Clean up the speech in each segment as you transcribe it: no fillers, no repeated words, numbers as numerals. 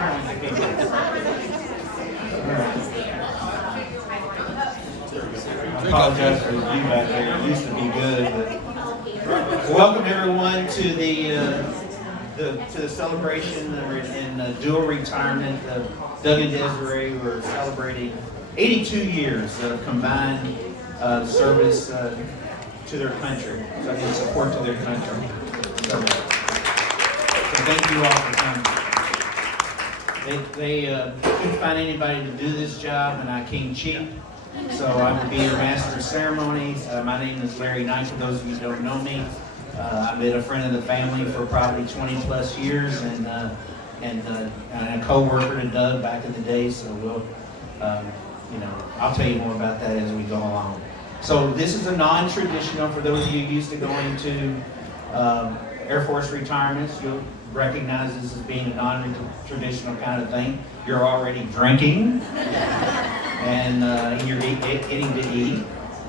I apologize for the view back there. It used to be good, but welcome everyone to the celebration in dual retirement. Doug and Desiree were celebrating 82 years of combined service to their country, so in support to their country. So thank you all for coming. They couldn't find anybody to do this job, and I came cheap. So I will be your master of ceremonies. My name is Larry Knight, for those of you who don't know me. I've been a friend of the family for probably 20 plus years, and a co-worker to Doug back in the day, so we'll, I'll tell you more about that as we go along. So this is a non-traditional, for those of you used to going to Air Force retirements, you'll recognize this as being a non-traditional kind of thing. You're already drinking, and you're getting to eat,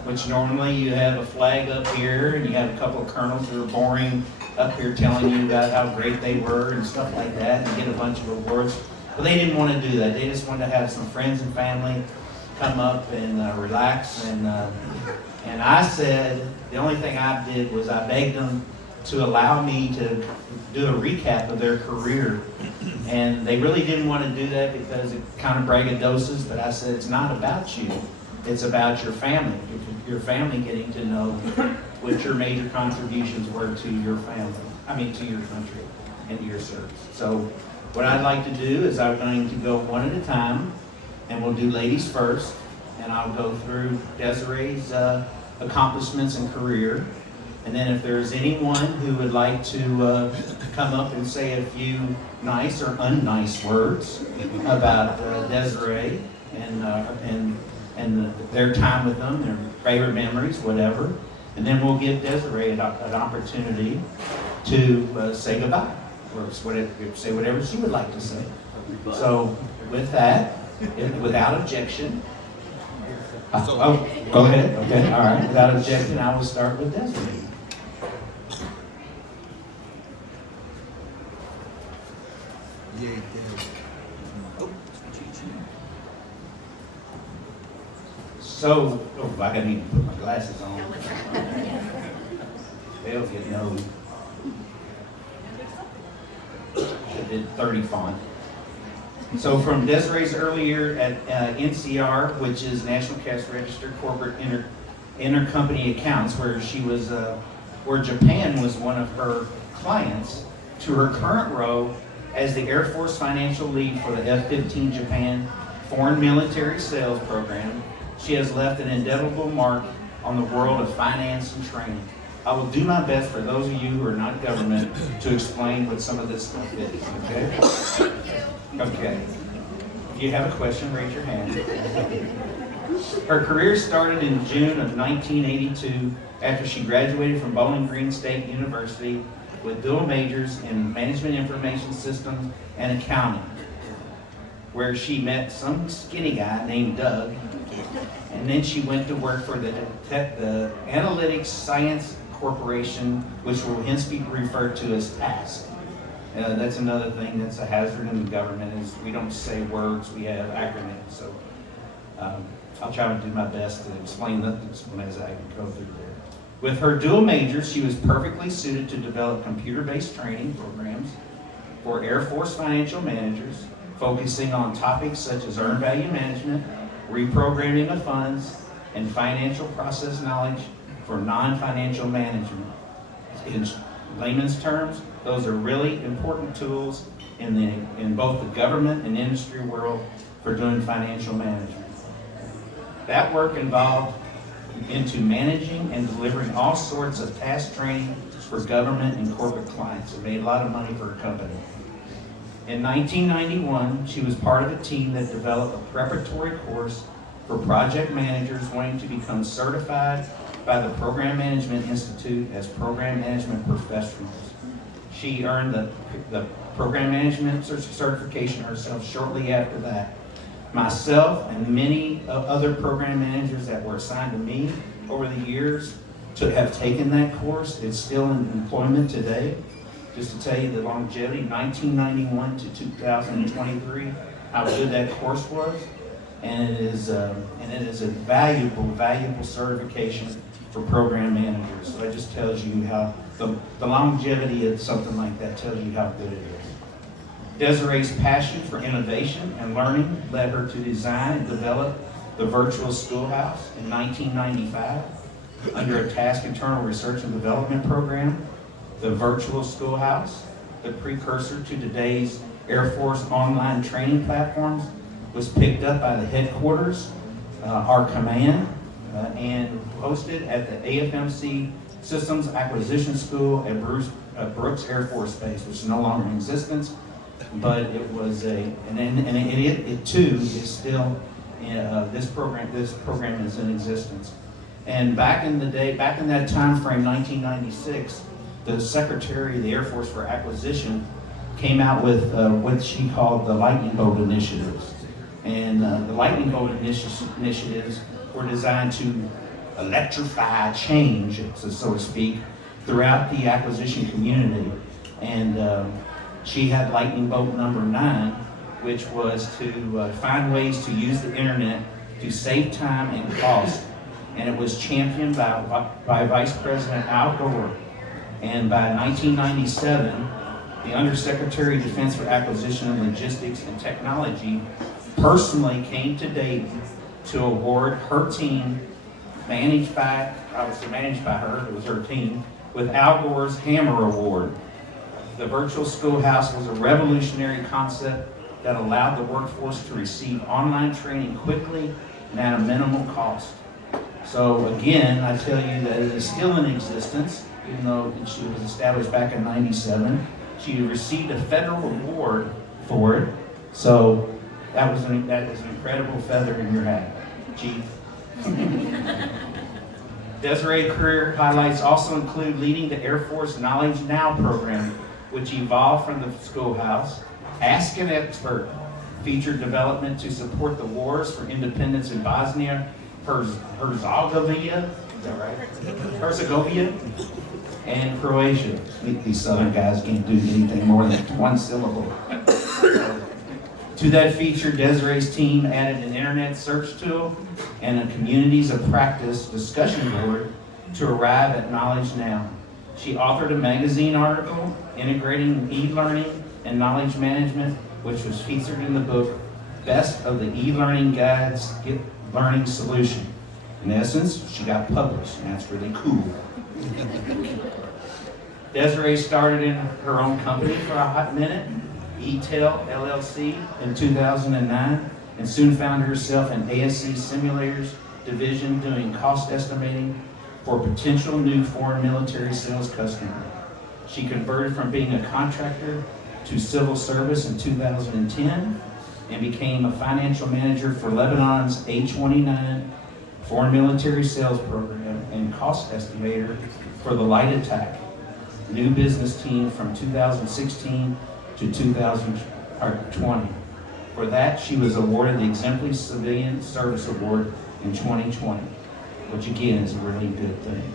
which normally you have a flag up here, and you have a couple of colonels that are boring up here telling you about how great they were and stuff like that, and get a bunch of awards. But they didn't want to do that. They just wanted to have some friends and family come up and relax. And I said, the only thing I did was I begged them to allow me to do a recap of their career. And they really didn't want to do that because it kind of braggadocious, but I said, it's not about you. It's about your family. Your family getting to know what your major contributions were to your family, to your country and to your service. So what I'd like to do is I'm going to go one at a time, and we'll do ladies first, and I'll go through Desiree's accomplishments and career. And then if there's anyone who would like to come up and say a few nice or unnice words about Desiree and their time with them, their favorite memories, whatever. And then we'll give Desiree an opportunity to say goodbye, or say whatever she would like to say. So with that, without objection, go ahead. Okay, all right. Without objection, I will start with Desiree. So, I need to put my glasses on. They'll get nosy. I did 30 font. So from Desiree's early year at NCR, which is National Cash Register Corporate Intercompany Accounts, where she was, where Japan was one of her clients, to her current role as the Air Force Financial Lead for the F-15 Japan Foreign Military Sales Program, she has left an indelible mark on the world of finance and training. I will do my best for those of you who are not government to explain what some of this stuff is, okay? Okay. If you have a question, raise your hand. Her career started in June of 1982 after she graduated from Bowling Green State University with dual majors in Management Information Systems and Accounting, where she met some skinny guy named Doug, and then she went to work for the Analytics Science Corporation, which will hence be referred to as TASC. That's another thing that's a hazard in the government, is we don't say words, we have acronyms. So I'll try to do my best to explain this one as I go through there. With her dual majors, she was perfectly suited to develop computer-based training programs for Air Force financial managers, focusing on topics such as earned value management, reprogramming of funds, and financial process knowledge for non-financial management. In layman's terms, those are really important tools in both the government and industry world for doing financial management. That work involved into managing and delivering all sorts of task training for government and corporate clients. It made a lot of money for her company. In 1991, she was part of a team that developed a preparatory course for project managers wanting to become certified by the Program Management Institute as program management professionals. She earned the program management certification herself shortly after that. Myself and many other program managers that were assigned to me over the years to have taken that course, it's still in employment today, just to tell you the longevity, 1991 to 2023, how good that course was. And it is a valuable certification for program managers. So that just tells you how the longevity of something like that tells you how good it is. Desiree's passion for innovation and learning led her to design and develop the virtual schoolhouse in 1995 under a task internal research and development program. The virtual schoolhouse, the precursor to today's Air Force online training platforms, was picked up by the headquarters, our command, and hosted at the AFMC Systems Acquisition School at Brooks Air Force Base, which is no longer in existence, but it was it too is still, this program is in existence. And back in the day, back in that time frame, 1996, the Secretary of the Air Force for Acquisition came out with what she called the Lightning Bolt Initiatives. And the Lightning Bolt initiatives were designed to electrify change, so to speak, throughout the acquisition community. And she had Lightning Bolt number 9, which was to find ways to use the internet to save time and cost. And it was championed by Vice President Al Gore. And by 1997, the Undersecretary of Defense for Acquisition and Logistics and Technology personally came to Dayton to award her team, managed by her, it was her team, with Al Gore's Hammer Award. The virtual schoolhouse was a revolutionary concept that allowed the workforce to receive online training quickly and at a minimal cost. So again, I tell you that it is still in existence, even though she was established back in '97. She received a federal award for it. So that is an incredible feather in your hat, Chief. Desiree's career highlights also include leading the Air Force Knowledge Now program, which evolved from the schoolhouse. Ask an Expert featured development to support the wars for independence in Bosnia, Herzegovina, is that right? Herzegovina, and Croatia. These Southern guys can't do anything more than one syllable. To that feature, Desiree's team added an internet search tool and a communities of practice discussion board to arrive at Knowledge Now. She authored a magazine article integrating e-learning and knowledge management, which was featured in the book Best of the E-Learning Guides Learning Solution. In essence, she got published, and that's really cool. Desiree started in her own company for a hot minute, eTel LLC, in 2009, and soon found herself in ASC Simulators division doing cost estimating for potential new foreign military sales customers. She converted from being a contractor to civil service in 2010 and became a financial manager for Lebanon's A-29 foreign military sales program and cost estimator for the Light Attack new business team from 2016 to 2020. For that, she was awarded the Exemplary Civilian Service Award in 2020, which again is a really good thing.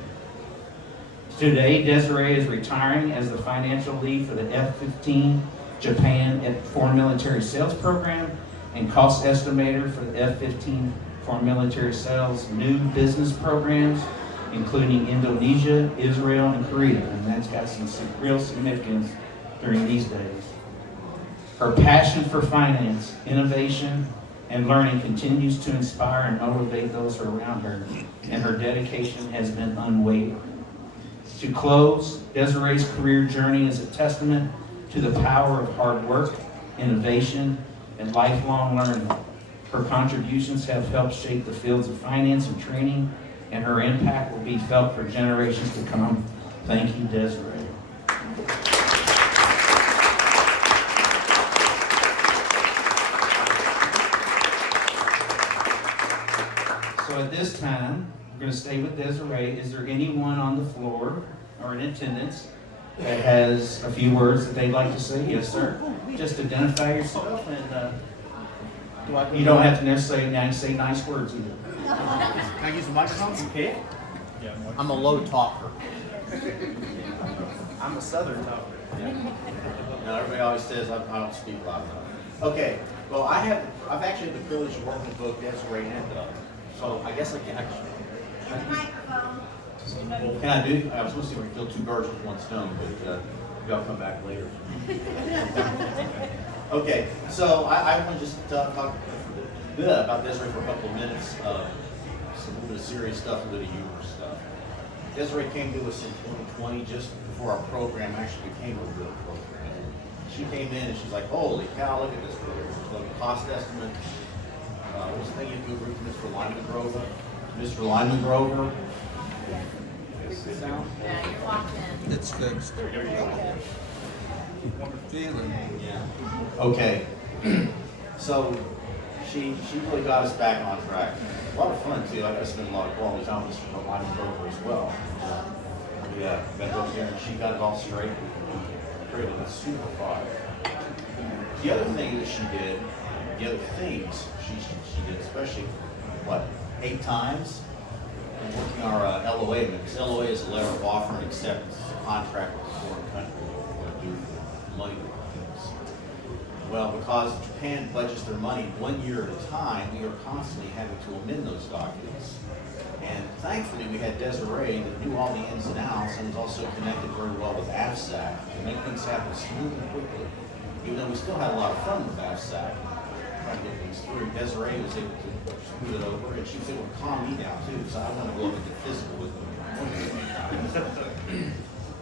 Today, Desiree is retiring as the financial lead for the F-15 Japan Foreign Military Sales Program and cost estimator for the F-15 Foreign Military Sales new business programs, including Indonesia, Israel, and Korea. And that's got some real significance during these days. Her passion for finance, innovation, and learning continues to inspire and motivate those around her, and her dedication has been unwavering. To close, Desiree's career journey is a testament to the power of hard work, innovation, and lifelong learning. Her contributions have helped shape the fields of finance and training, and her impact will be felt for generations to come. Thank you, Desiree. So at this time, we're going to stay with Desiree. Is there anyone on the floor or in attendance that has a few words that they'd like to say? Yes, sir. Just identify yourself, and you don't have to necessarily say nice words either. Can I use the microphone? You can. I'm a low talker. I'm a Southern talker. No, everybody always says I don't speak loud enough. Okay, well, I've actually had the privilege of working with both Desiree and Doug. So I guess I can actually. Well, can I do? I was going to see if we can kill two birds with one stone, but y'all come back later. Okay, so I want to just talk about Desiree for a couple of minutes. Some little bit of serious stuff, a little bit of humorous stuff. Desiree came to us in 2020, just before our program actually became a real program. She came in and she's like, "Holy cow! Look at this program. The cost estimate. What's the thing you do, Mr. Lyman Grover? Mr. Lyman Grover." Fix the sound. Yeah, you're locked in. It's fixed. Feeling. Yeah. Okay. So she really got us back on track. A lot of fun too. I spent a lot of quality time with Mr. Lyman Grover as well. Yeah, been over here and she got it all straight. Really, that's super fun. The other thing that she did, the other things she did, especially, 8 times? Working our LOA, because LOA is a letter of offer and acceptance. It's a contract with a foreign country what we're going to do for money things. Well, because Japan budgets their money 1 year at a time, we are constantly having to amend those documents. And thankfully, we had Desiree that knew all the ins and outs and was also connected very well with AFSAC to make things happen smooth and quickly. Even though we still had a lot of fun with AFSAC, trying to get things through, Desiree was able to smooth it over, and she was able to calm me down too, so I want to go up and get physical with them.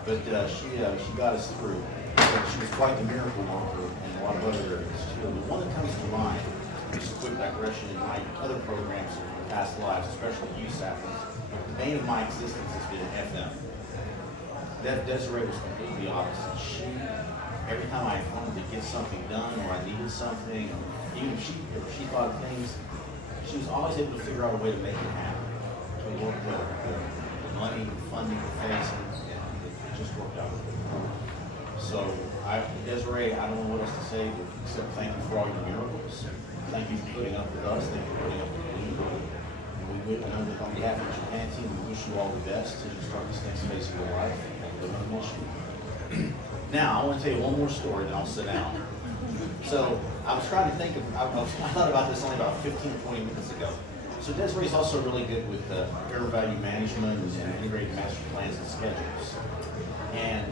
But she got us through. She was quite the miracle worker in a lot of other areas too. The one that comes to mind, just a quick digression, in my other programs in past lives, especially USAP, the bane of my existence has been FM. Desiree was completely opposite. Every time I wanted to get something done or I needed something, even if she thought of things, she was always able to figure out a way to make it happen. So we worked with the money, the funding, the facing, and it just worked out. So, Desiree, I don't know what else to say except thank you for all your miracles. Thank you for putting up with us. Thank you for putting up with me. And we know that on behalf of the Japan team, we wish you all the best as you start this next phase of your life and live on a mission. Now, I want to tell you one more story, then I'll sit down. So, I was trying to think of, I thought about this only about 15 or 20 minutes ago. So Desiree's also really good with air value management and integrated master plans and schedules. And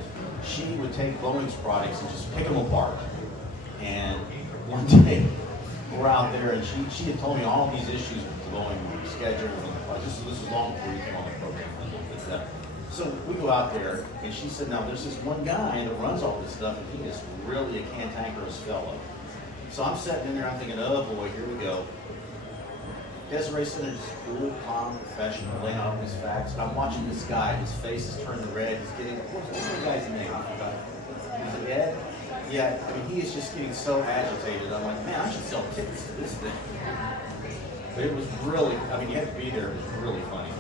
she would take Boeing's products and just pick them apart. And one day, we're out there and she had told me all these issues with the Boeing schedule. And this is long before you came on the program. But, so we go out there and she said, now there's this one guy that runs all this stuff and he is really a cantankerous fellow. So I'm sitting in there, I'm thinking, oh boy, here we go. Desiree's sitting there just cool, calm, professional, laying out his facts. And I'm watching this guy, his face is turning red, he's getting, what's the guy's name? I forgot. Is it Ed? Yeah, I mean, he is just getting so agitated. I'm like, man, I should sell tickets to this thing. But it was really, I mean, you had to be there, it was really funny.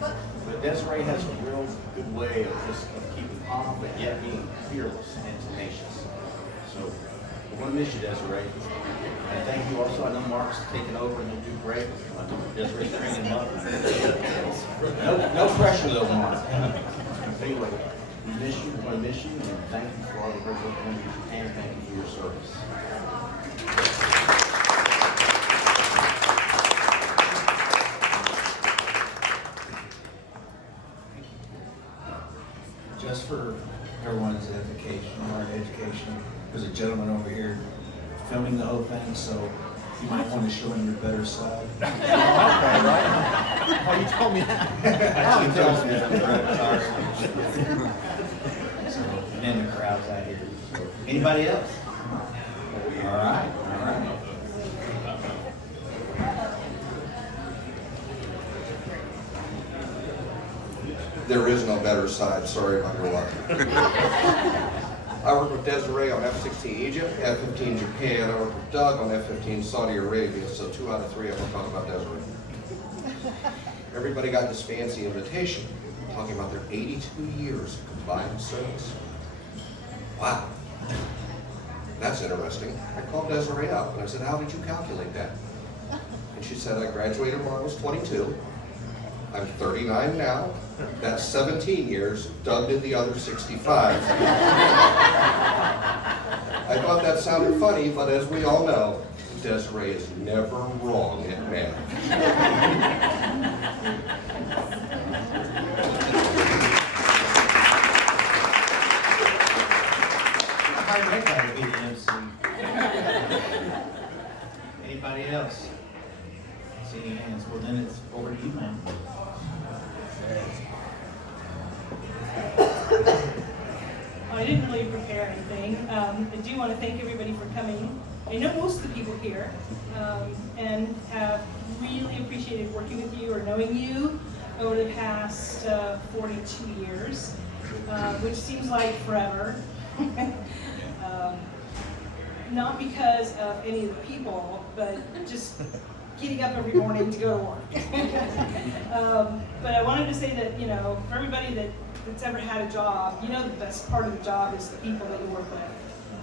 But Desiree has a real good way of just keeping calm, but yet being fearless and tenacious. So, we're going to miss you, Desiree. And thank you also. I know Mark's taking over and he'll do great. Desiree's training him up. No pressure though, Mark. Anyway, we miss you. We're going to miss you. And thank you for all the great work you're doing, and thank you for your service. Just for everyone's edification, or education, there's a gentleman over here filming the whole thing, so you might want to show him your better side. Oh, you told me that. Actually, tells me that. So, and then the crowd's out here. Anybody else? All right, all right. There is no better side. Sorry about your luck. I work with Desiree on F-16 Egypt, F-15 Japan. I work with Doug on F-15 Saudi Arabia. So 2 out of 3 I'm going to talk about Desiree. Everybody got this fancy invitation talking about their 82 years of combined service. Wow. That's interesting. I called Desiree up and I said, how did you calculate that? And she said, I graduated when I was 22. I'm 39 now. That's 17 years. Doug did the other 65. I thought that sounded funny, but as we all know, Desiree is never wrong at math. Hard that guy to be the MC. Anybody else? See any hands? Well, then it's over to you, ma'am. I didn't really prepare anything. I do want to thank everybody for coming. I know most of the people here and have really appreciated working with you or knowing you over the past 42 years, which seems like forever. Not because of any of the people, but just getting up every morning to go to work. But I wanted to say that, you know, for everybody that's ever had a job, you know the best part of the job is the people that you work with.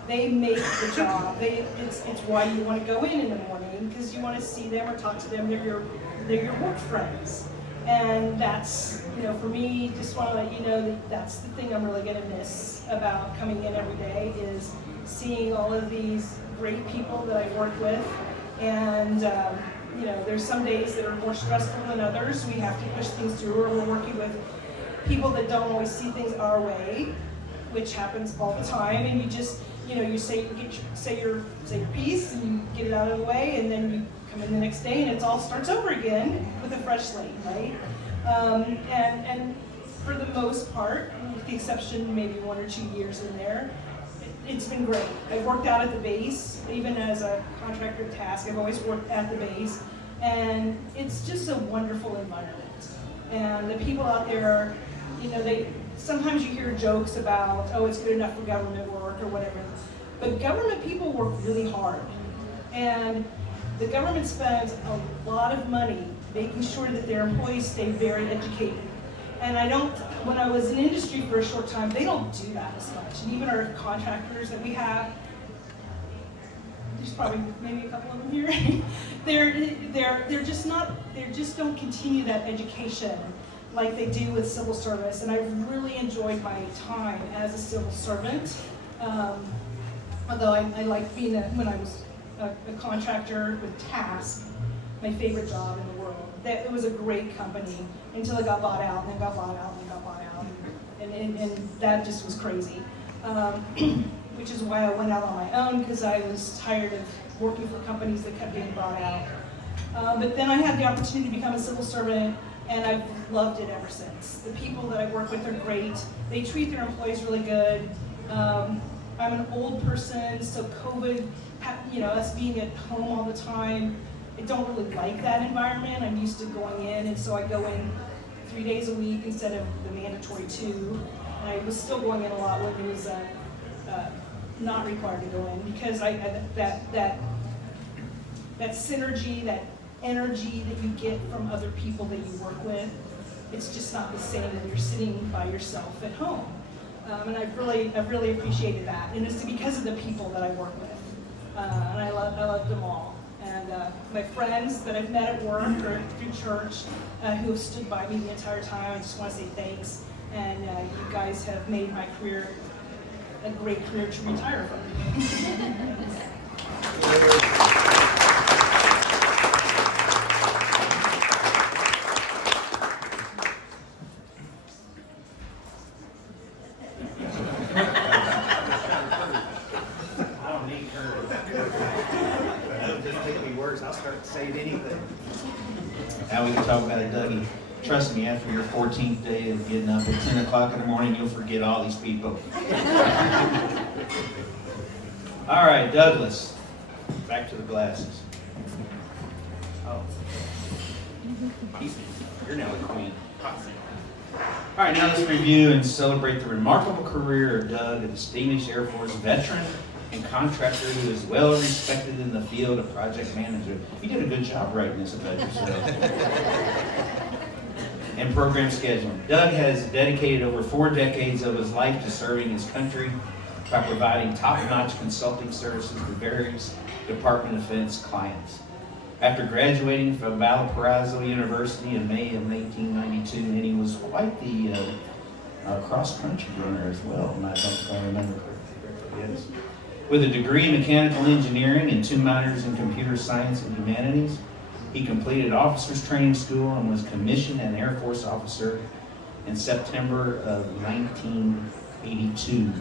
They make the job. It's why you want to go in the morning, because you want to see them or talk to them. They're your work friends. And that's, you know, for me, just want to let you know that that's the thing I'm really going to miss about coming in every day, is seeing all of these great people that I've worked with. And, you know, there's some days that are more stressful than others. We have to push things through, or we're working with people that don't always see things our way, which happens all the time. And you just, you know, you say your piece and you get it out of the way, and then you come in the next day and it all starts over again with a fresh slate, right? And for the most part, with the exception maybe 1 or 2 years in there, it's been great. I've worked out at the base, even as a contractor task. I've always worked at the base, and it's just a wonderful environment. And the people out there, you know, sometimes you hear jokes about, oh, it's good enough for government work or whatever. But government people work really hard. And the government spends a lot of money making sure that their employees stay very educated. And when I was in industry for a short time, they don't do that as much. And even our contractors that we have, there's probably maybe a couple of them here, they just don't continue that education like they do with civil service. And I've really enjoyed my time as a civil servant. Although I liked being when I was a contractor with task, my favorite job in the world. It was a great company until it got bought out, and then got bought out, and got bought out, and that just was crazy. Which is why I went out on my own, because I was tired of working for companies that kept getting bought out. But then I had the opportunity to become a civil servant, and I've loved it ever since. The people that I work with are great. They treat their employees really good. I'm an old person, so COVID, you know, us being at home all the time, I don't really like that environment. I'm used to going in, and so I go in 3 days a week instead of the mandatory 2. And I was still going in a lot when it was not required to go in, because that synergy, that energy that you get from other people that you work with, it's just not the same when you're sitting by yourself at home. And I've really appreciated that, and it's because of the people that I work with, and I love them all. And my friends that I've met at work or through church who have stood by me the entire time, I just want to say thanks. And you guys have made my career a great career to retire from. I'll start saying anything. Now we can talk about it, Dougie. Trust me, after your 14th day of getting up at 10 o'clock in the morning, you'll forget all these people. All right, Douglas. Back to the glasses. Oh. You're now the queen. All right, now let's review and celebrate the remarkable career of Doug, a distinguished Air Force veteran and contractor who is well respected in the field of project management. You did a good job writing this about yourself. And program scheduling. Doug has dedicated over 4 decades of his life to serving his country by providing top-notch consulting services to various Department of Defense clients. After graduating from Valparaiso University in May of 1892, and he was quite the cross-country runner as well, and I don't remember correctly. Yes. With a degree in mechanical engineering and 2 minors in computer science and humanities, he completed officers training school and was commissioned an Air Force officer in September of 1982.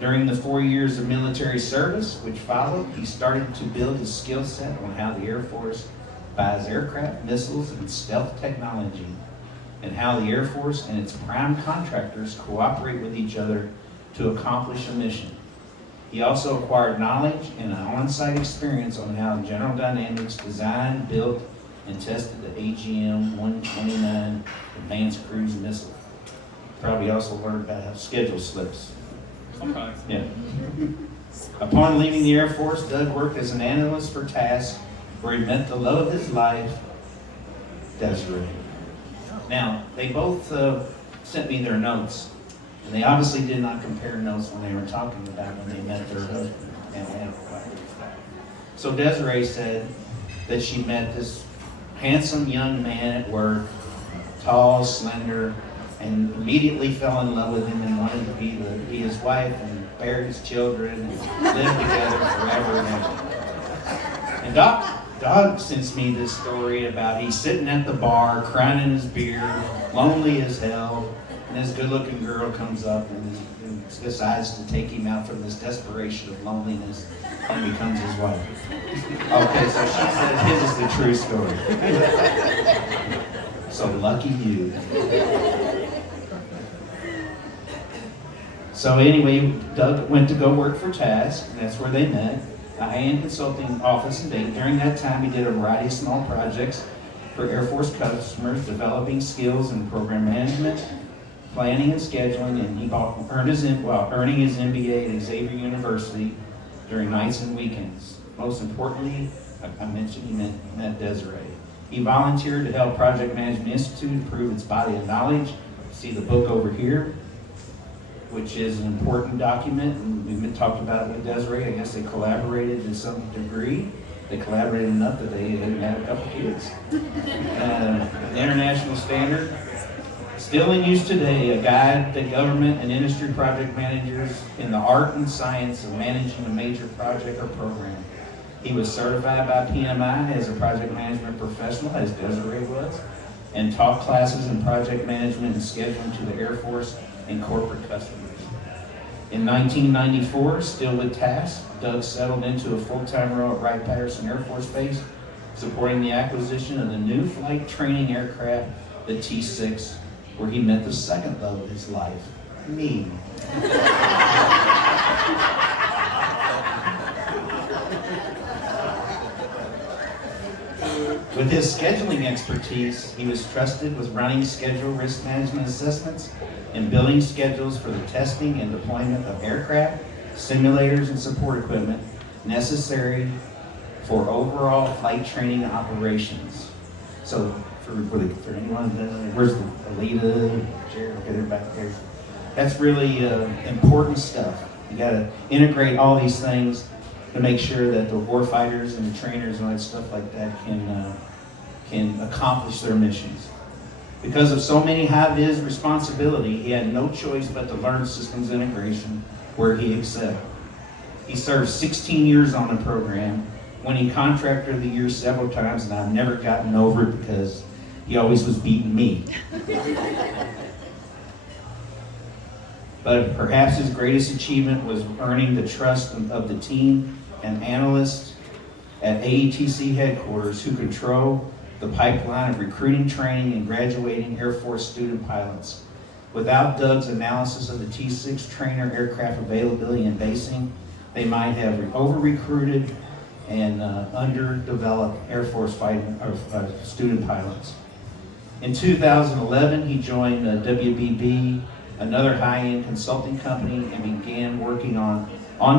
During the 4 years of military service which followed, he started to build his skill set on how the Air Force buys aircraft, missiles, and stealth technology, and how the Air Force and its prime contractors cooperate with each other to accomplish a mission. He also acquired knowledge and an on-site experience on how General Dynamics designed, built, and tested the AGM-129 Advanced Cruise Missile. Probably also learned about how schedule slips. Sometimes. Yeah. Upon leaving the Air Force, Doug worked as an analyst for TASC, where he met the love of his life, Desiree. Now, they both sent me their notes, and they obviously did not compare notes when they were talking about when they met their husband. So Desiree said that she met this handsome young man at work, tall, slender, and immediately fell in love with him and wanted to be his wife and bear his children and live together forever and ever. And Doug sends me this story about he's sitting at the bar, crying in his beer, lonely as hell, and this good-looking girl comes up and decides to take him out from this desperation of loneliness and becomes his wife. Okay, so she says his is the true story. So lucky you. So anyway, Doug went to go work for TASC, and that's where they met, a high-end consulting office in Dayton. During that time, he did a variety of small projects for Air Force customers, developing skills in program management, planning and scheduling, and he earning his MBA at Xavier University during nights and weekends. Most importantly, I mentioned he met Desiree. He volunteered to help Project Management Institute improve its body of knowledge. See the book over here, which is an important document, and we've talked about it with Desiree. I guess they collaborated to some degree. They collaborated enough that they had a couple kids. International standard, still in use today, a guide to government and industry project managers in the art and science of managing a major project or program. He was certified by PMI as a project management professional, as Desiree was, and taught classes in project management and scheduling to the Air Force and corporate customers. In 1994, still with TASC, Doug settled into a full-time role at Wright-Patterson Air Force Base, supporting the acquisition of the new flight training aircraft, the T-6, where he met the second love of his life, me. With his scheduling expertise, he was trusted with running schedule risk management assessments and building schedules for the testing and deployment of aircraft, simulators, and support equipment necessary for overall flight training operations. So, for anyone, where's the Alita, Jared, okay, they're back there. That's really important stuff. You got to integrate all these things to make sure that the warfighters and the trainers and all that stuff like that can accomplish their missions. Because of so many high-vis responsibility, he had no choice but to learn systems integration, where he excelled. He served 16 years on the program, winning Contractor of the Year several times, and I've never gotten over it because he always was beating me. But perhaps his greatest achievement was earning the trust of the team and analysts at AETC headquarters, who control the pipeline of recruiting, training, and graduating Air Force student pilots. Without Doug's analysis of the T-6 trainer aircraft availability and basing, they might have over-recruited and underdeveloped Air Force student pilots. In 2011, he joined WBB, another high-end consulting company, and began working on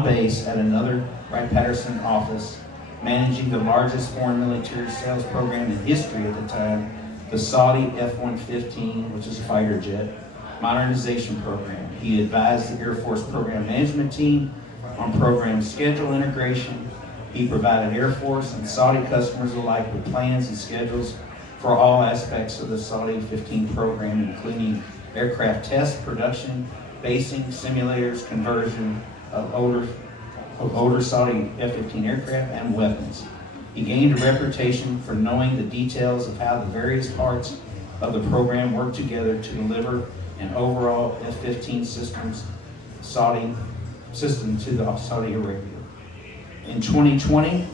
base at another Wright-Patterson office, managing the largest foreign military sales program in history at the time, the Saudi F-115, which is a fighter jet, modernization program. He advised the Air Force program management team on program schedule integration, He provided Air Force and Saudi customers alike with plans and schedules for all aspects of the Saudi 15 program, including aircraft test, production, basing, simulators, conversion of older Saudi F-15 aircraft and weapons. He gained a reputation for knowing the details of how the various parts of the program work together to deliver an overall F-15 system to the Saudi Arabia. In 2020,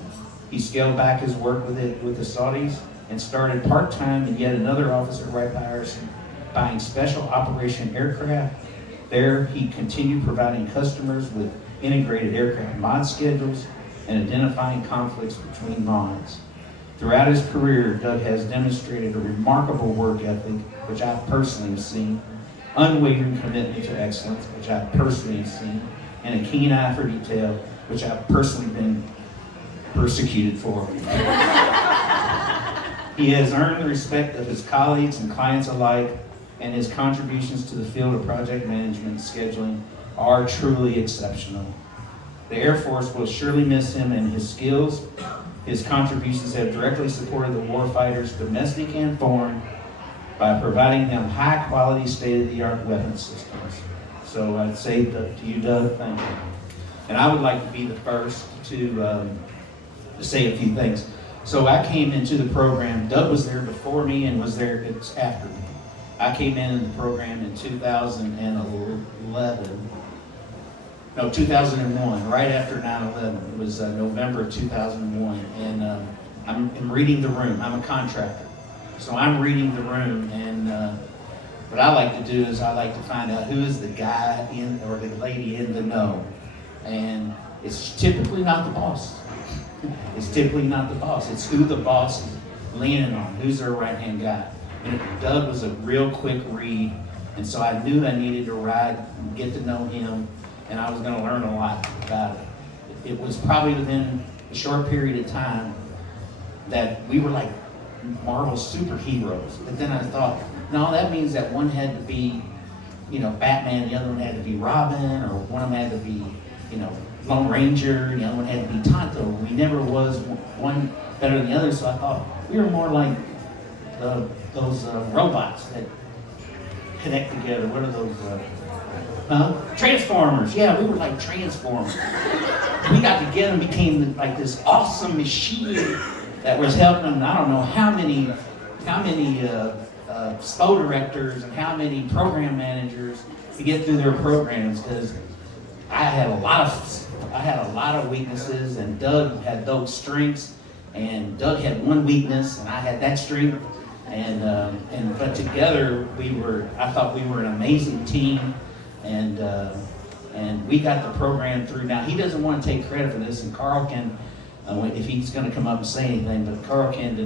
he scaled back his work with the Saudis and started part-time in yet another officer right by Ryerson, buying special operation aircraft. There, he continued providing customers with integrated aircraft mod schedules and identifying conflicts between mods. Throughout his career, Doug has demonstrated a remarkable work ethic, which I personally have seen, unwavering commitment to excellence, which I personally have seen, and a keen eye for detail, which I've personally been persecuted for. He has earned the respect of his colleagues and clients alike, and his contributions to the field of project management and scheduling are truly exceptional. The Air Force will surely miss him, and his skills, his contributions have directly supported the warfighters, domestic and foreign, by providing them high-quality, state-of-the-art weapon systems. So I'd say to you, Doug, thank you. And I would like to be the first to say a few things. So I came into the program. Doug was there before me and was there after me. I came in the program in 2001, right after 9/11. It was November of 2001, and I'm reading the room. I'm a contractor, so I'm reading the room, and what I like to do is I like to find out who is the guy in or the lady in the know, and it's typically not the boss. It's typically not the boss. It's who the boss is leaning on, who's their right-hand guy. And Doug was a real quick read, and so I knew I needed to ride and get to know him, and I was going to learn a lot about it. It was probably within a short period of time that we were like Marvel superheroes. But then I thought, no, that means that one had to be, Batman, the other one had to be Robin, or one of them had to be, Lone Ranger, the other one had to be Tonto. We never was one better than the other, so I thought we were more like those robots that connect together. What are those? Transformers. Yeah, we were like Transformers. We got together and became like this awesome machine that was helping. I don't know how many SPO directors and how many program managers to get through their programs, because I had a lot of weaknesses, and Doug had those strengths, and Doug had one weakness, and I had that strength, but together I thought we were an amazing team, and we got the program through. Now he doesn't want to take credit for this, and Carl can, if he's going to come up and say anything, but Carl can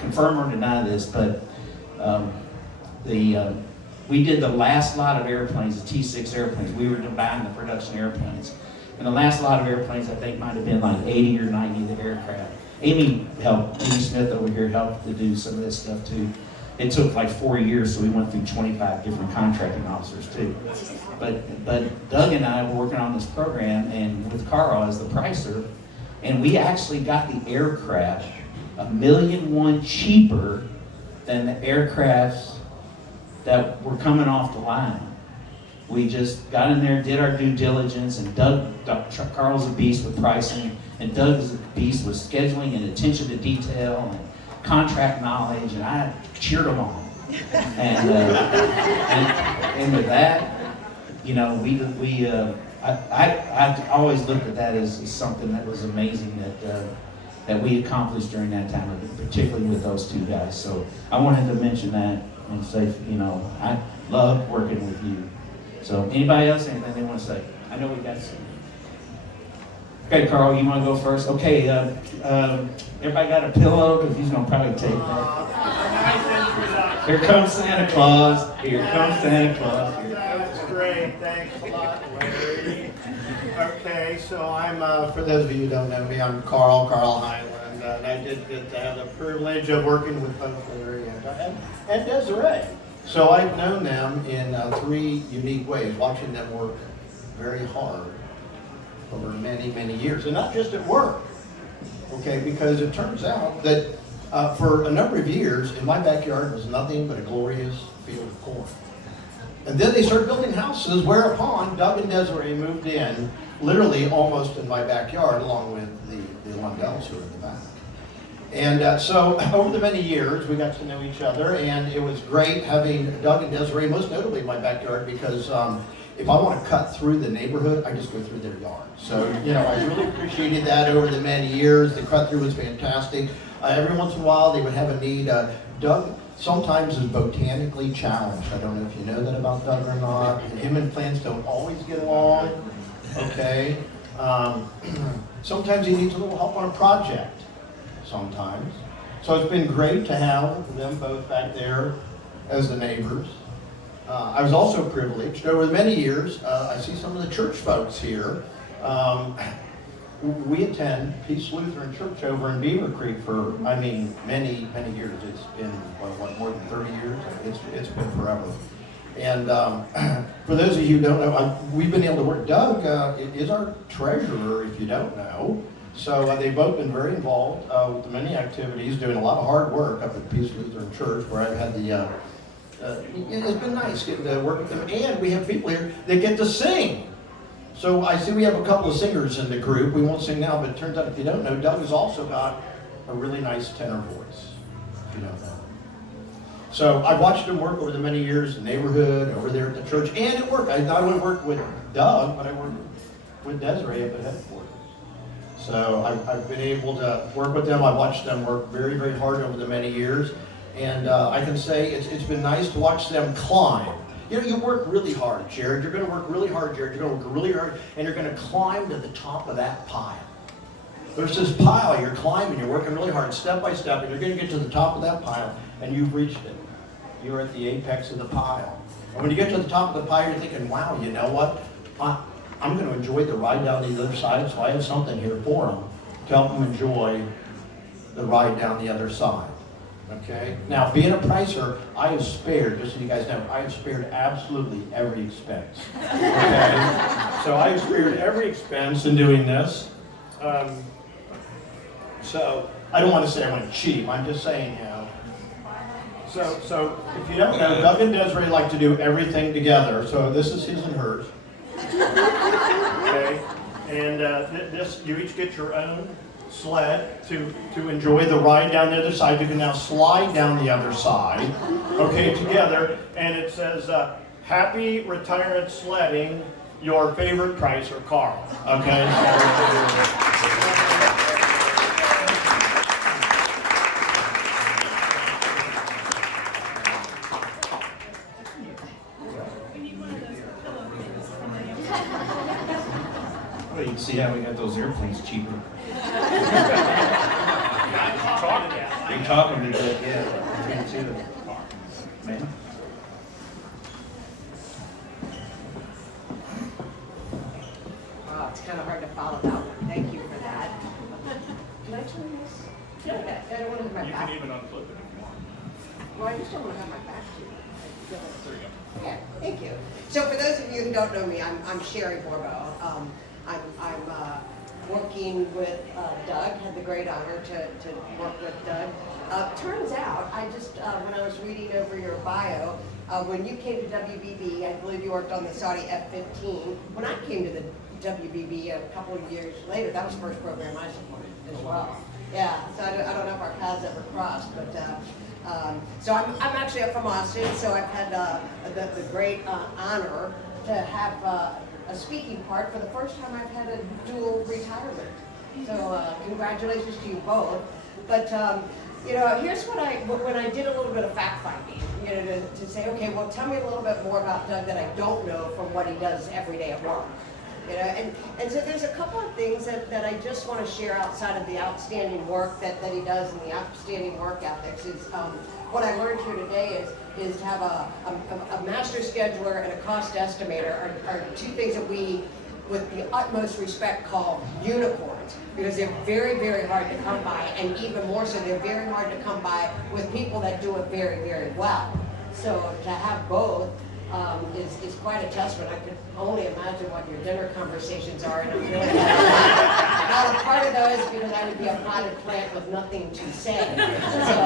confirm or deny this, but we did the last lot of airplanes, the T6 airplanes. We were buying the production airplanes. And the last lot of airplanes, I think, might have been like 80 or 90 of the aircraft. Amy Smith over here helped to do some of this stuff too. It took like 4 years, so we went through 25 different contracting officers too. But Doug and I were working on this program, and with Carl as the pricer, and we actually got the aircraft $1.1 million cheaper than the aircrafts that were coming off the line. We just got in there, did our due diligence, and Carl's a beast with pricing, and Doug is a beast with scheduling and attention to detail and contract knowledge, and I cheered them on. And with that, I always looked at that as something that was amazing that we accomplished during that time, particularly with those two guys. So I wanted to mention that and say, I love working with you. So anybody else, anything they want to say? I know we got some. Okay, Carl, you want to go first? Okay, everybody got a pillow? Because he's going to probably take that. Here comes Santa Claus. Here comes Santa Claus. That's great. Thanks a lot, Larry. Okay, so I'm, for those of you who don't know me, I'm Carl Highland, and I did get to have the privilege of working with both Larry and Desiree. So I've known them in 3 unique ways, watching them work very hard over many, many years, and not just at work. Okay, because it turns out that for a number of years, in my backyard was nothing but a glorious field of corn. And then they started building houses, whereupon Doug and Desiree moved in, literally almost in my backyard, along with the Lundells who are in the back. And so over the many years, we got to know each other, and it was great having Doug and Desiree, most notably in my backyard, because if I want to cut through the neighborhood, I just go through their yard. So, you know, I really appreciated that over the many years. The cut through was fantastic. Every once in a while, they would have a need. Doug sometimes is botanically challenged. I don't know if you know that about Doug or not. Him and plants don't always get along, okay? Sometimes he needs a little help on a project, sometimes. So it's been great to have them both back there as the neighbors. I was also privileged, over the many years, I see some of the church folks here. We attend Peace Lutheran Church over in Beaver Creek for, many, many years. It's been, what, more than 30 years? It's been forever. And for those of you who don't know, we've been able to work. Doug is our treasurer, if you don't know. So they've both been very involved with the many activities, doing a lot of hard work up at Peace Lutheran Church, where I've had the, it's been nice getting to work with them. And we have people here that get to sing. So I see we have a couple of singers in the group. We won't sing now, but it turns out, if you don't know, Doug has also got a really nice tenor voice, if you don't know. So I watched him work over the many years in the neighborhood, over there at the church, and it worked. I not only worked with Doug, but I worked with Desiree up at headquarters. So I've been able to work with them. I watched them work very, very hard over the many years. And I can say it's been nice to watch them climb. You know, you work really hard, Jared. You're going to work really hard, Jared. You're going to work really hard, and you're going to climb to the top of that pile. There's this pile. You're climbing. You're working really hard, step by step, and you're going to get to the top of that pile, and you've reached it. You're at the apex of the pile. And when you get to the top of the pile, you're thinking, wow, you know what? I'm going to enjoy the ride down the other side, so I have something here for them to help them enjoy the ride down the other side. Okay? Now, being a pricer, I have spared, just so you guys know, I have spared absolutely every expense. Okay? So I have spared every expense in doing this. So I don't want to say I went cheap. I'm just saying, you know. So if you don't know, Doug and Desiree like to do everything together. So this is his and hers. Okay? And this, you each get your own sled to enjoy the ride down the other side. You can now slide down the other side, okay, together, and it says, happy retirement sledding, your favorite pricer, Carl, okay? Well, you can see how we got those airplanes cheaper. You're talking to good, yeah. Me too. Man. Wow, it's kind of hard to follow that one. Thank you for that. Can I turn this? Yeah. I don't want to have my back. You can even unflip it if you want. Well, I just don't want to have my back to you. There you go. Okay, thank you. So for those of you who don't know me, I'm Sherry Borbo. I'm working with Doug, had the great honor to work with Doug. Turns out, when I was reading over your bio, when you came to WBB, I believe you worked on the Saudi F-15. When I came to the WBB a couple of years later, that was the first program I supported as well. Yeah, so I don't know if our paths ever crossed, but so I'm actually up from Austin, so I've had the great honor to have a speaking part for the first time I've had a dual retirement. So congratulations to you both. But you know, here's what when I did a little bit of fact finding, you know, to say, okay, well, tell me a little bit more about Doug that I don't know from what he does every day at work. You know, and so there's a couple of things that I just want to share outside of the outstanding work that he does and the outstanding work ethics. Is what I learned here today is to have a master scheduler and a cost estimator are two things that we, with the utmost respect, call unicorns, because they're very, very hard to come by, and even more so, they're very hard to come by with people that do it very, very well. So to have both is quite a testament. I could only imagine what your dinner conversations are, and I'm really not a part of those because I would be a potted plant with nothing to say. So,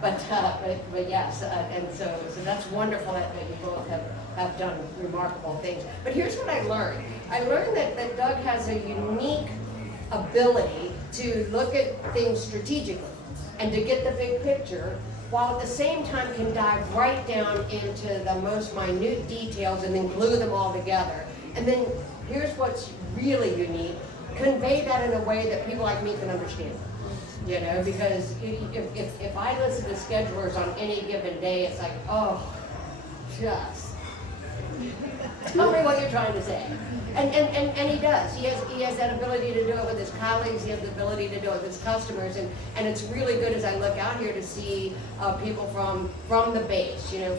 but yes, and so that's wonderful that you both have done remarkable things. But here's what I learned. I learned that Doug has a unique ability to look at things strategically and to get the big picture, while at the same time can dive right down into the most minute details and then glue them all together. And then here's what's really unique, convey that in a way that people like me can understand. You know, because if I listen to schedulers on any given day, it's like, oh, just tell me what you're trying to say. And he does. He has that ability to do it with his colleagues. He has the ability to do it with his customers. And it's really good as I look out here to see people from the base, you know,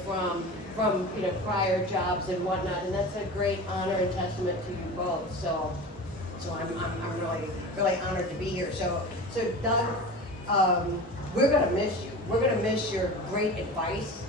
from prior jobs and whatnot. And that's a great honor and testament to you both. So I'm really honored to be here. So Doug, we're going to miss you. We're going to miss your great advice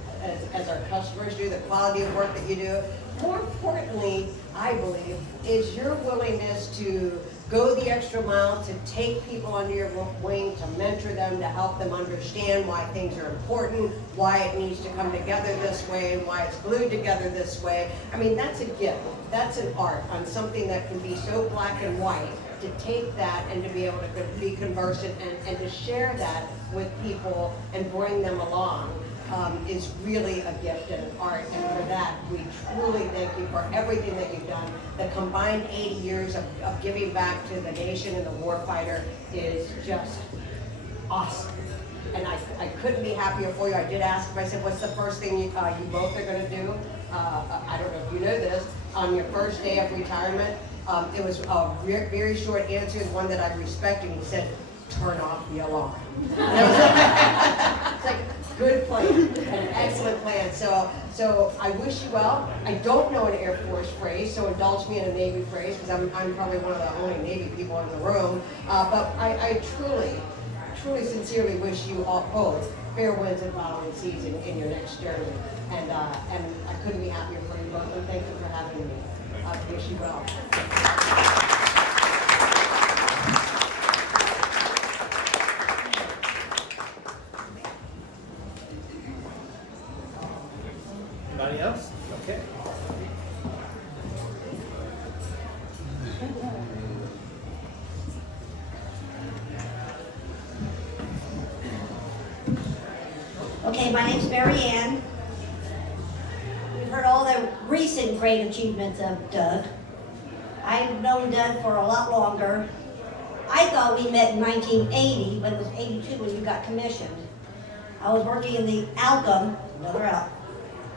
as our customers do, the quality of work that you do. More importantly, I believe, is your willingness to go the extra mile, to take people under your wing, to mentor them, to help them understand why things are important, why it needs to come together this way, and why it's glued together this way. I mean, that's a gift. That's an art on something that can be so black and white, to take that and to be able to be conversant and to share that with people and bring them along. Is really a gift and an art, and for that we truly thank you for everything that you've done. The combined 80 years of giving back to the nation and the warfighter is just awesome, and I couldn't be happier for you. I did ask him, I said, what's the first thing you both are going to do? I don't know if you know this, on your first day of retirement. It was a very short answer, one that I respect, and he said, turn off the alarm. It's like, good plan, an excellent plan. So I wish you well. I don't know an Air Force phrase, so indulge me in a Navy phrase, because I'm probably one of the only Navy people in the room. But I truly, sincerely wish you all both fair winds and following season in your next journey. And I couldn't be happier for you both, and thank you for having me. I wish you well. Anybody else? Okay. Okay, my name's Mary Ann. We've heard all the recent great achievements of Doug. I've known Doug for a lot longer. I thought we met in 1980, but it was 82 when you got commissioned. I was working in the ALCM, another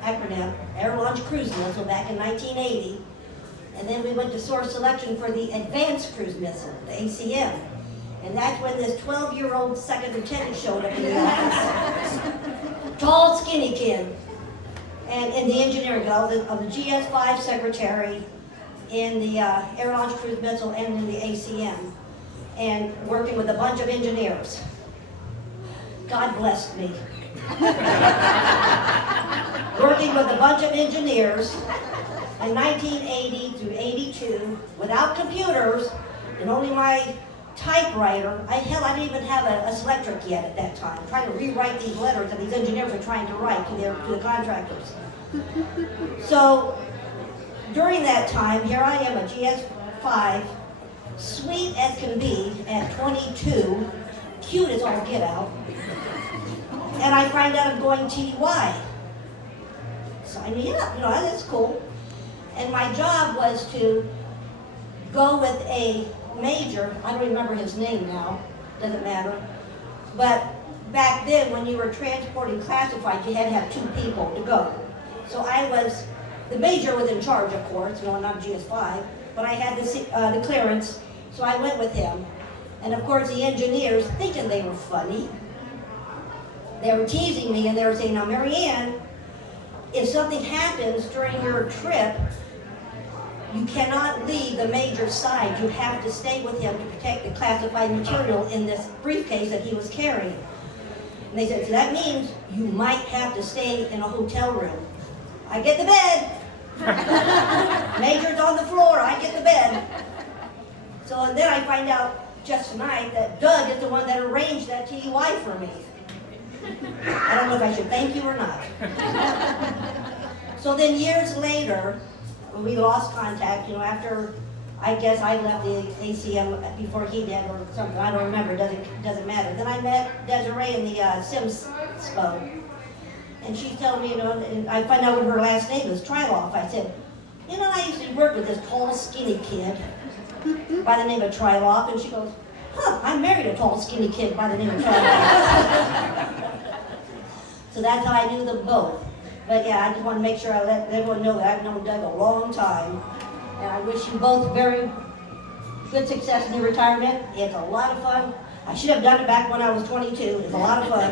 acronym, Air Launch Cruise Missile, back in 1980. And then we went to source selection for the Advanced Cruise Missile, the ACM. And that's when this 12-year-old second lieutenant showed up in the office. Tall, skinny kid. And in the engineering, I was the GS-5 secretary in the Air Launch Cruise Missile and in the ACM. And working with a bunch of engineers. God blessed me. Working with a bunch of engineers in 1980 through 82 without computers and only my typewriter. I didn't even have a Selectric yet at that time. Trying to rewrite these letters that these engineers are trying to write to the contractors. So during that time, here I am, a GS-5, sweet as can be at 22, cute as all get out, and I find out I'm going TDY. Sign me up, that's cool. And my job was to go with a major, I don't remember his name now, doesn't matter, but back then when you were transporting classified, you had to have 2 people to go. So the major was in charge, of course, not GS-5, but I had the clearance, so I went with him. And of course the engineers, thinking they were funny, they were teasing me and they were saying, now Mary Ann, if something happens during your trip, you cannot leave the major's side. You have to stay with him to protect the classified material in this briefcase that he was carrying. And they said, so that means you might have to stay in a hotel room. I get the bed. Major's on the floor, I get the bed. So and then I find out just tonight that Doug is the one that arranged that TUI for me. I don't know if I should thank you or not. So then years later, we lost contact, after I guess I left the ACM before he did or something. I don't remember, doesn't matter. Then I met Desiree in the Sims Expo. And she's telling me, and I find out what her last name is, Tryloff. I said, I used to work with this tall, skinny kid by the name of Tryloff. And she goes, I married a tall, skinny kid by the name of Tryloff. So that's how I knew them both. But yeah, I just want to make sure I let everyone know that I've known Doug a long time. And I wish you both very good success in your retirement. It's a lot of fun. I should have done it back when I was 22. It's a lot of fun.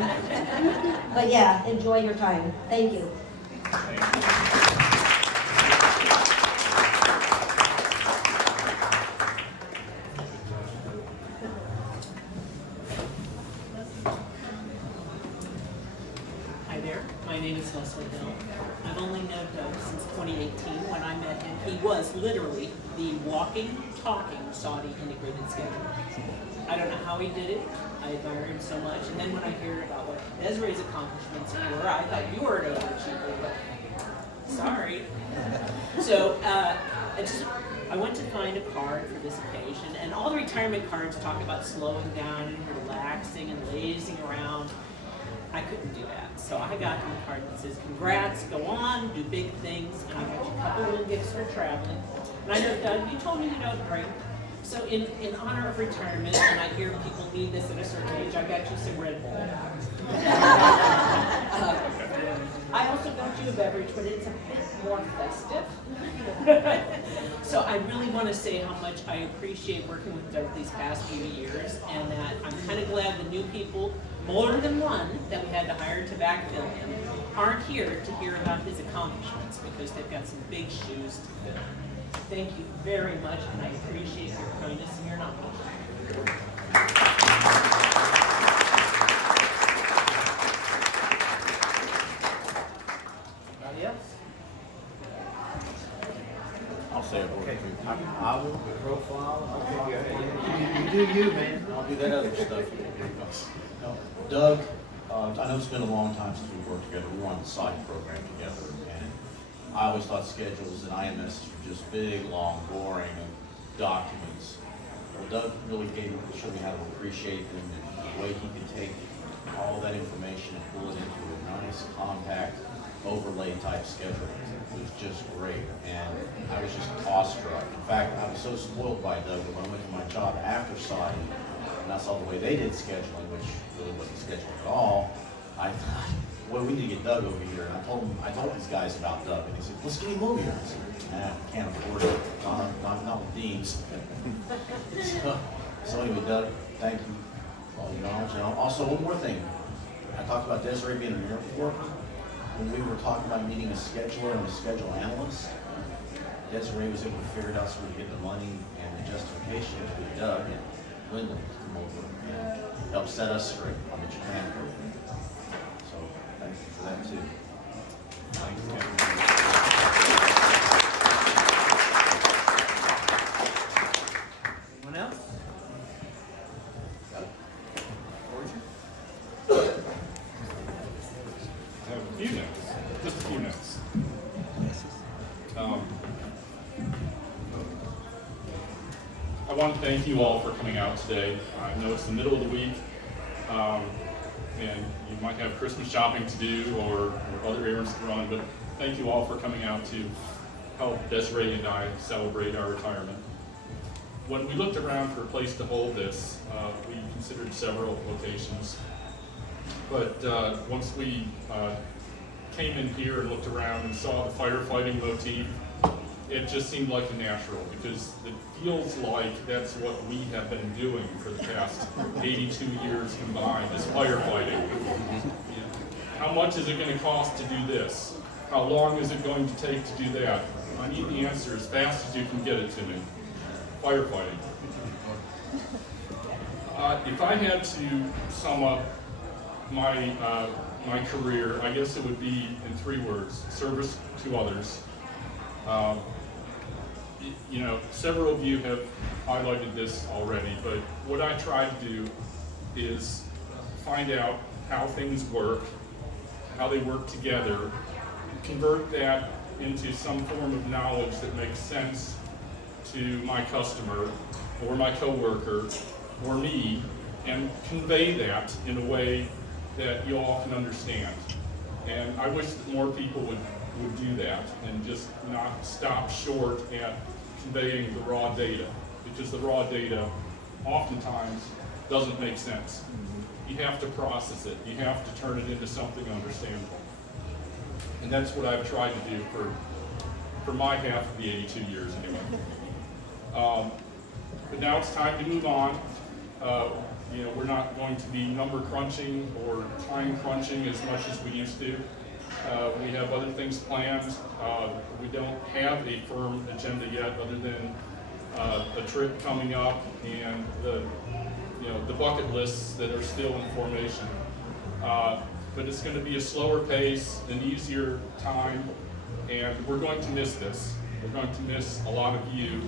But yeah, enjoy your time. Thank you. Hi there, my name is Leslie Hill. I've only known Doug since 2018 when I met him. He was literally the walking, talking Saudi integrated scheduler. I don't know how he did it. I admire him so much. And then when I hear about what Desiree's accomplishments were, I thought you were an overachiever, but sorry. So I went to find a card for this occasion, and all the retirement cards talk about slowing down and relaxing and lazing around. I couldn't do that. So I got him a card that says, congrats, go on, do big things, and I got you a couple little gifts for traveling. And I know, Doug, you told me you don't drink. So in honor of retirement, and I hear people need this at a certain age, I got you some Red Bull. I also got you a beverage, but it's a bit more festive. So I really want to say how much I appreciate working with Doug these past few years, and that I'm kind of glad the new people, more than one, that we had to hire to backfill him, aren't here to hear about his accomplishments because they've got some big shoes to fill. Thank you very much, and I appreciate your kindness and your knowledge. Anybody else? I'll say a word or two. I will profile. You do you, man. I'll do that other stuff. No, Doug, I know it's been a long time since we've worked together. We were on the side program together, and I always thought schedules and IMS were just big, long, boring documents. Well, Doug really showed me how to appreciate them, and the way he could take all that information and pull it into a nice, compact, overlay type schedule. It was just great, and I was just awestruck. In fact, I was so spoiled by Doug that when I went to my job after Saudi, and I saw the way they did scheduling, which really wasn't scheduling at all, I thought, well, we need to get Doug over here. And I told these guys about Doug, and they said, let's get him over here. I said, nah, can't afford it, not with Deans. So anyway, Doug, thank you for all your knowledge. And also, one more thing. I talked about Desiree being an airport worker. When we were talking about meeting a scheduler and a schedule analyst, Desiree was able to figure it out so we could get the money and the justification with Doug and Linda to come over and help set us straight on the Japan program. So thank you for that too. Anyone else? Got it? I have a few notes, just a few notes. I want to thank you all for coming out today. I know it's the middle of the week, and you might have Christmas shopping to do or other errands to run, but thank you all for coming out to help Desiree and I celebrate our retirement. When we looked around for a place to hold this, we considered several locations. But once we came in here and looked around and saw the firefighting motif, it just seemed like a natural, because it feels like that's what we have been doing for the past 82 years combined, is firefighting. How much is it going to cost to do this? How long is it going to take to do that? I need the answer as fast as you can get it to me. Firefighting. If I had to sum up my career, I guess it would be in 3 words: service to others. You know, several of you have highlighted this already, but what I try to do is find out how things work, how they work together, convert that into some form of knowledge that makes sense to my customer or my coworker or me, and convey that in a way that you all can understand. And I wish that more people would do that and just not stop short at conveying the raw data, because the raw data oftentimes doesn't make sense. You have to process it. You have to turn it into something understandable. And that's what I've tried to do for my half of the 82 years anyway. But now it's time to move on. You know, we're not going to be number crunching or time crunching as much as we used to. We have other things planned. We don't have a firm agenda yet, other than a trip coming up and the bucket lists that are still in formation. But it's going to be a slower pace, an easier time, and we're going to miss this. We're going to miss a lot of you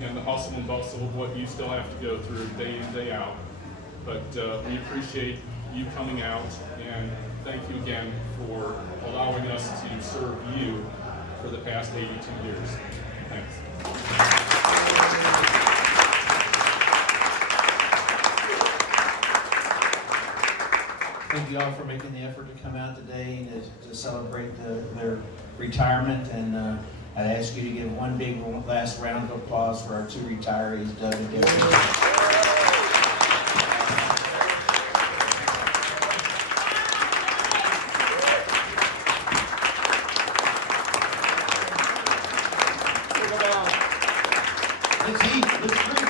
and the hustle and bustle of what you still have to go through day in, day out. But we appreciate you coming out, and thank you again for allowing us to serve you for the past 82 years. Thanks. Thank you all for making the effort to come out today to celebrate their retirement, and I'd ask you to give one big last round of applause for our 2 retirees, Doug and Desiree. Let's eat, let's drink.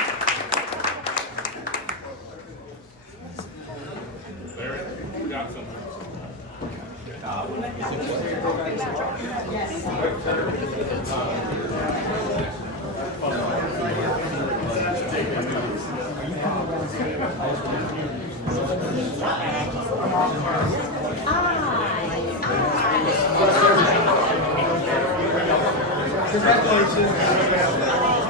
Larry, we got something. Congratulations.